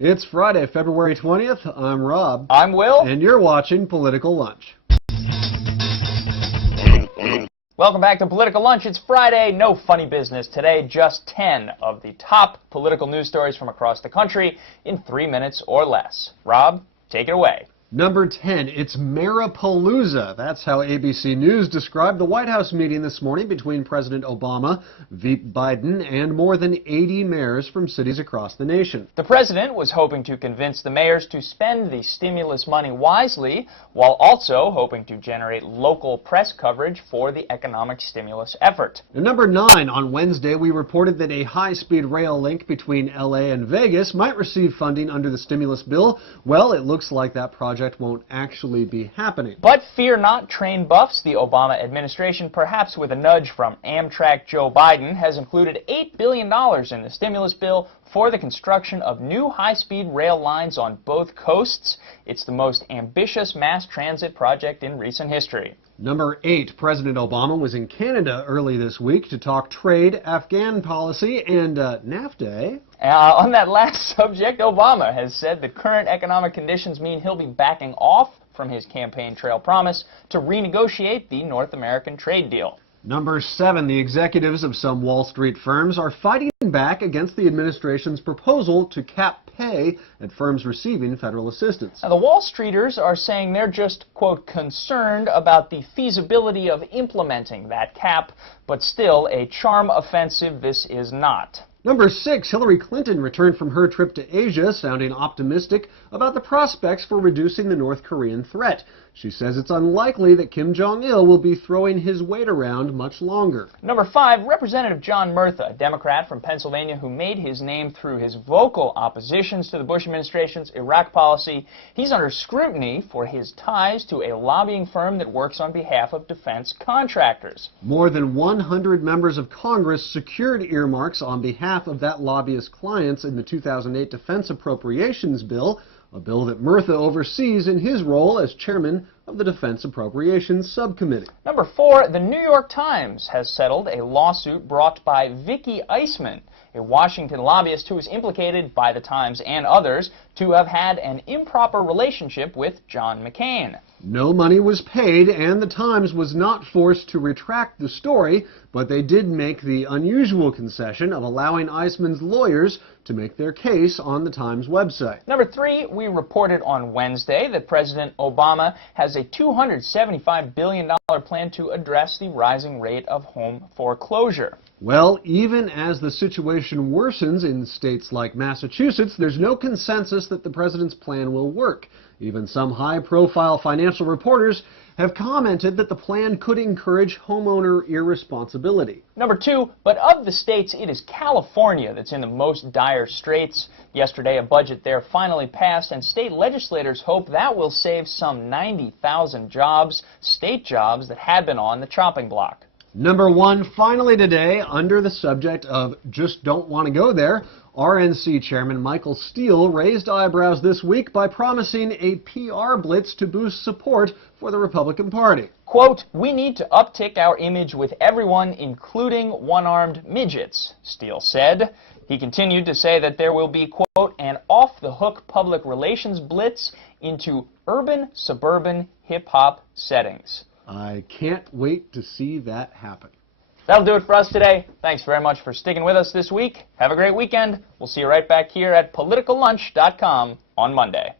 It's Friday, February 20th. I'm Rob. I'm Will. And you're watching Political Lunch. Welcome back to Political Lunch. It's Friday. No funny business today. Just 10 of the top political news stories from across the country in 3 minutes or less. Rob, take it away. Number 10, it's Maripalooza. That's how ABC News described the White House meeting this morning between President Obama, VP Biden, and more than 80 mayors from cities across the nation. The president was hoping to convince the mayors to spend the stimulus money wisely, while also hoping to generate local press coverage for the economic stimulus effort. And number 9, on Wednesday, we reported that a high-speed rail link between LA and Vegas might receive funding under the stimulus bill. Well, it looks like that project won't actually be happening. But fear not, train buffs. The Obama administration, perhaps with a nudge from Amtrak Joe Biden, has included $8 billion in the stimulus bill for the construction of new high-speed rail lines on both coasts. It's the most ambitious mass transit project in recent history. Number 8, President Obama was in Canada early this week to talk trade, Afghan policy, and NAFTA. On that last subject, Obama has said the current economic conditions mean he'll be backing off from his campaign trail promise to renegotiate the North American trade deal. Number 7, the executives of some Wall Street firms are fighting back against the administration's proposal to cap pay at firms receiving federal assistance. Now, the Wall Streeters are saying they're just, quote, concerned about the feasibility of implementing that cap, but still a charm offensive this is not. Number 6, Hillary Clinton returned from her trip to Asia, sounding optimistic about the prospects for reducing the North Korean threat. She says it's unlikely that Kim Jong-il will be throwing his weight around much longer. Number 5, Representative John Murtha, a Democrat from Pennsylvania who made his name through his vocal oppositions to the Bush administration's Iraq policy. He's under scrutiny for his ties to a lobbying firm that works on behalf of defense contractors. More than 100 members of Congress secured earmarks on behalf of that lobbyist's clients in the 2008 Defense Appropriations Bill, a bill that Murtha oversees in his role as chairman of the Defense Appropriations Subcommittee. Number 4, the New York Times has settled a lawsuit brought by Vicky Eisman, a Washington lobbyist who is implicated by the Times and others to have had an improper relationship with John McCain. No money was paid, and the Times was not forced to retract the story, but they did make the unusual concession of allowing Eisman's lawyers to make their case on the Times website. Number 3, we reported on Wednesday that President Obama has a $275 billion plan to address the rising rate of home foreclosure. Well, even as the situation worsens in states like Massachusetts, there's no consensus that the president's plan will work. Even some high-profile financial reporters have commented that the plan could encourage homeowner irresponsibility. Number 2, but of the states, it is California that's in the most dire straits. Yesterday, a budget there finally passed, and state legislators hope that will save some 90,000 jobs, state jobs that had been on the chopping block. Number 1, finally today, under the subject of just don't want to go there, RNC Chairman Michael Steele raised eyebrows this week by promising a PR blitz to boost support for the Republican Party. Quote, "We need to uptick our image with everyone, including one-armed midgets," Steele said. He continued to say that there will be, quote, "an off-the-hook public relations blitz into urban, suburban, hip-hop settings." I can't wait to see that happen. That'll do it for us today. Thanks very much for sticking with us this week. Have a great weekend. We'll see you right back here at politicallunch.com on Monday.